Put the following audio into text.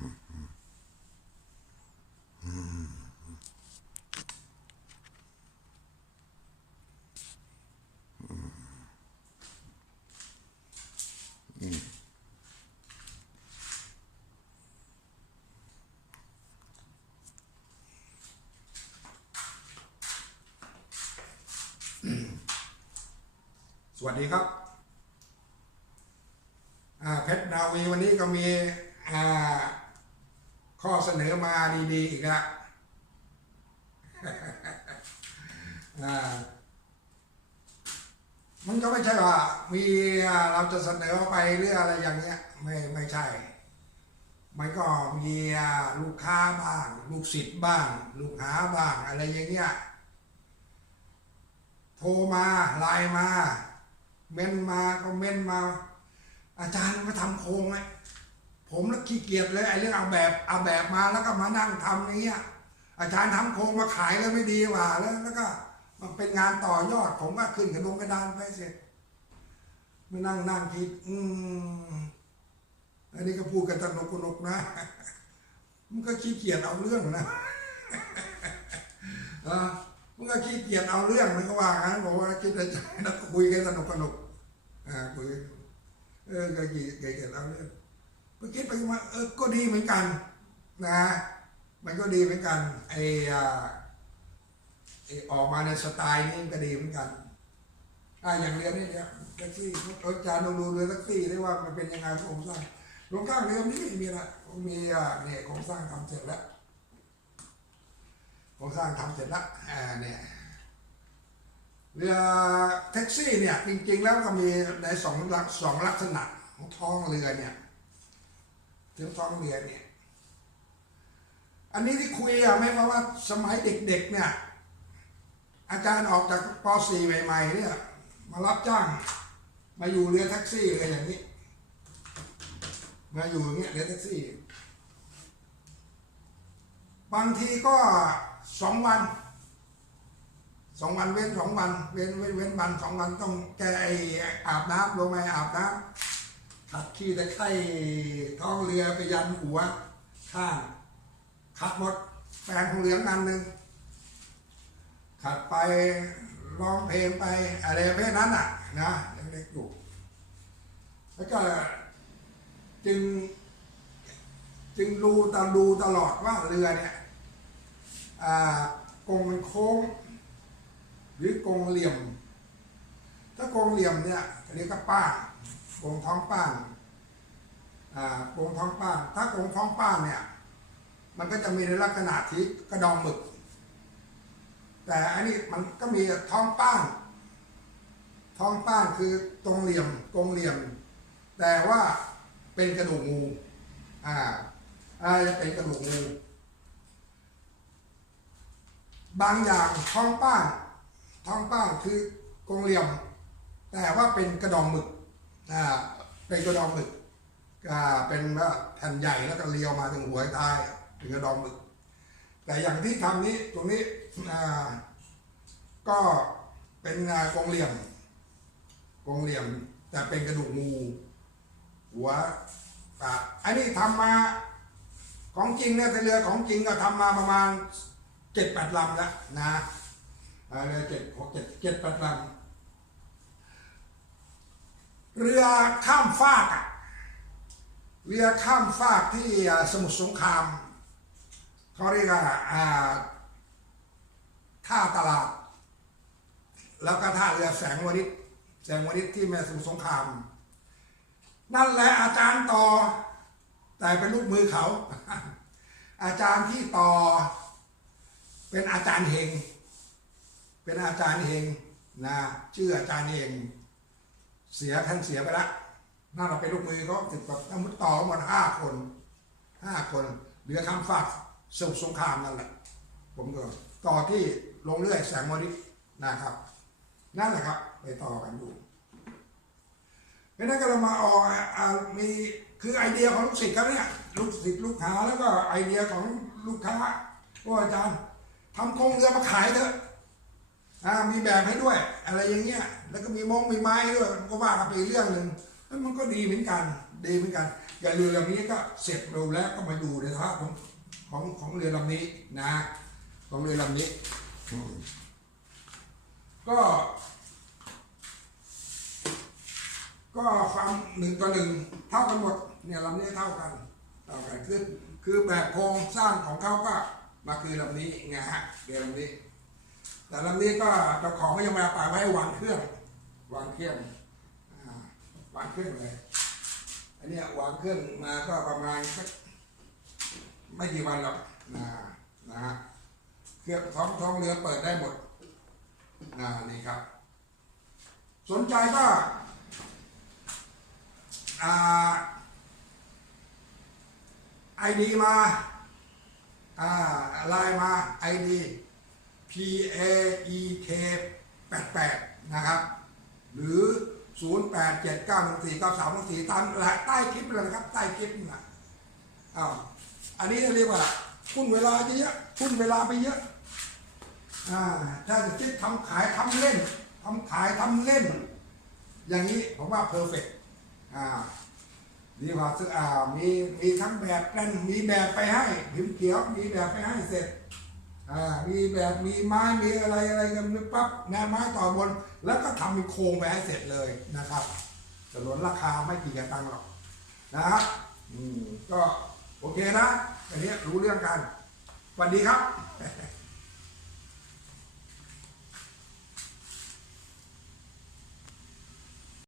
สวัสดีครับอ่าเพชรนาวีวันนี้ก็มีอ่า ข้อเสนอมาดีๆอีกล้วอ่ามันก็ไม่ใช่ว่ามีเราจะเสนอไปเรื่องอะไรอย่างเงี้ยไม่ไม่ใช่ มันก็มีลูกค้าบ้าง ลูกศิษย์บ้าง ลูกหาบ้างอะไรอย่างเงี้ยโทรมาไลน์มา เม้นมาก็เม้นมา อาจารย์มาทำโครงไง ผมแล้วขี้เกียจเลยไอ้เรื่องเอาแบบเอาแบบมาแล้วก็มานั่งทำอย่างเงี้ย อาจารย์ทำโครงมาขายแล้วไม่ดีกว่าแล้วแล้วก็มันเป็นงานต่อยอด ผมก็ขึ้นกระดงกระดานไปเสร็จมานั่งนั่งคิด อืมอันนี้ก็พูดกันตนกนกนะ มันก็ขี้เกียจเอาเรื่องนะอ่ามันก็ขี้เกียจเอาเรื่องมันก็ว่างั้นบอกว่าคิดใจแล้วก็คุยกันสนุกสนุกอ่าคุยกันเออก็ขี้เกียจเอาเรื่อง ก็คิดไปว่าเออก็ดีเหมือนกัน นะมันก็ดีเหมือนกันไอ้อ่าไอ้ออกมาในสไตล์นี้ก็ดีเหมือนกันอ่าอย่างเรียนนี่เนี่ยแท็กซี่อาจารย์ดูดูเรือแท็กซี่ได้ว่ามันเป็นยังไงโครงสร้างโครงสร้างเรือนี่มีละมีอ่าเนี่ยโครงสร้างทำเสร็จแล้วโครงสร้างทำเสร็จแล้วอ่าเนี่ยเรือแท็กซี่เนี่ยจริงๆแล้วก็มีในสองลักสองลักษณะของท้องเรือเนี่ย ถึงท้องเรือเนี่ย อันนี้ที่คุยอะไม่เพราะว่าสมัยเด็กๆเนี่ย อาจารย์ออกจากป .4 ใหม่ๆเนี่ยมารับจ้าง มาอยู่เรือแท็กซี่เลยอย่างนี้ มาอยู่อย่างเงี้ยเรือแท็กซี่ บางทีก็สองวันสองวันเว้นสองวัน เว้นเว้นเว้นวันสองวันต้องแกไออาบน้ำลงไปอาบน้ำ ขัดขี้ตะไคร่ท้องเรือไปยันหัว ข้างขัดหมดแฟนของเรือนันหนึ่งขัดไปร้องเพลงไปอะไรประเภทนั้นอะนะเล็กๆอยู่แล้วก็จึง จึงดูตาดูตลอดว่าเรือเนี่ยอ่ากงมันโค้ง หรือกงเหลี่ยม ถ้ากงเหลี่ยมเนี่ยเรียกว่าป้า กงท้องป้านอ่ากงท้องป้าน ถ้ากงท้องป้านเนี่ย มันก็จะมีในลักษณะที่กระดองหมึก แต่อันนี้มันก็มีท้องป้าน ท้องป้านคือตรงเหลี่ยมกงเหลี่ยม แต่ว่าเป็นกระดูกงู อ่าอาจะเป็นกระดูกงู บางอย่างท้องป้าน ท้องป้านคือกงเหลี่ยม แต่ว่าเป็นกระดองหมึก อ่าเป็นกระดองหมึกอ่าเป็นว่าแผ่นใหญ่แล้วก็เลียวมาถึงหัวท้าย ถึงกระดองหมึก แต่อย่างที่ทำนี้ตรงนี้อ่าก็เป็นอ่ากงเหลี่ยมกงเหลี่ยมแต่เป็นกระดูกงู หัวปากอันนี้ทำมาของจริงเนี่ยเรือของจริงก็ทำมาประมาณเจ็ดแปดลำแล้วนะเรือเจ็ดหกเจ็ดเจ็ดแปดลำ เรือข้ามฟากอะเรือข้ามฟากที่สมุทรสงครามเขาเรียกว่าท่าตลาด แล้วก็ท่าเรือแสงวณิชแสงวณิชที่แม่สมุทรสงคราม นั่นแหละอาจารย์ต่อ แต่เป็นลูกมือเขา อาจารย์ที่ต่อ เป็นอาจารย์เฮงเป็นอาจารย์เฮงนะชื่ออาจารย์เฮง เสียท่านเสียไปล้วน่าเราเป็นลูกมือเขาติดกับทั้งหมดต่อหมดห้าคนห้าคนเหลือคำฝากสมุทรสงครามนั่นแหละ ผมก็ต่อที่ลงเรื่อยแสงวนิชนะครับ นั่นแหละครับ ไปต่อกันดูเนั้นก็เรามาออกมีคือไอเดียของลูกศิษย์เขาเนี่ยลูกศิษย์ลูกหาแล้วก็ไอเดียของลูกค้าว่าอาจารย์ทำโครงเรือมาขายเถอะ อ่ามีแบบให้ด้วย อะไรอย่างเงี้ย แล้วก็มีมงมีไม้ด้วยก็ว่ากันไปเรื่องหนึ่งมันก็ดีเหมือนกันดีเหมือนกัน อย่าเรือลำนี้ก็เสร็จเร็วแล้วก็มาดูในสภาพของของของเรือลำนี้นะ ของเรือลำนี้ก็ ก็ความหนึ่งต่อหนึ่งเท่ากันหมดเนี่ยลำนี้เท่ากันเท่ากันคือคือแบบโครงสร้างของเขาก็มาคือลำนี้ไงฮะเรือลำนี้ แต่ลำนี้ก็เจ้าของก็ยังมาปล่อยไว้ให้วางเครื่อง วางเครื่องอ่าวางเครื่องเลย อันเนี้ยวางเครื่องมาก็ประมาณสักไม่กี่วันหรอกนะนะฮะเครื่องท้องท้องเรือเปิดได้หมดนะนี่ครับ สนใจก็อ่าไอดีมาอ่าไลน์มาไอดี P A E K 88 นะครับ หรือ 0 8 7 9 1 4 9 3 1 4ตามใต้คลิปเลยนะครับ ใต้คลิปนี่แหละอ้าวอันนี้เรียกว่าพุ่นเวลาเยอะพุ่นเวลาไปเยอะอ่าถ้าจะคิดทำขายทำเล่นทำขายทำเล่น อย่างนี้ผมว่าเพอร์เฟกอ่าดีกว่าซื้ออ่ามีมีทั้งแบบแปลนมีแบบไปให้พิมพ์เขียวมีแบบไปให้เสร็จ อ่ามีแบบมีไม้มีอะไรอะไรกันปั๊บแนวไม้ต่อบน แล้วก็ทำเป็นโครงไปให้เสร็จเลยนะครับสนวนราคาไม่กี่กระตังหรอกนะครับก็โอเคนะอันนี้รู้เรื่องกันสวัสดีครับ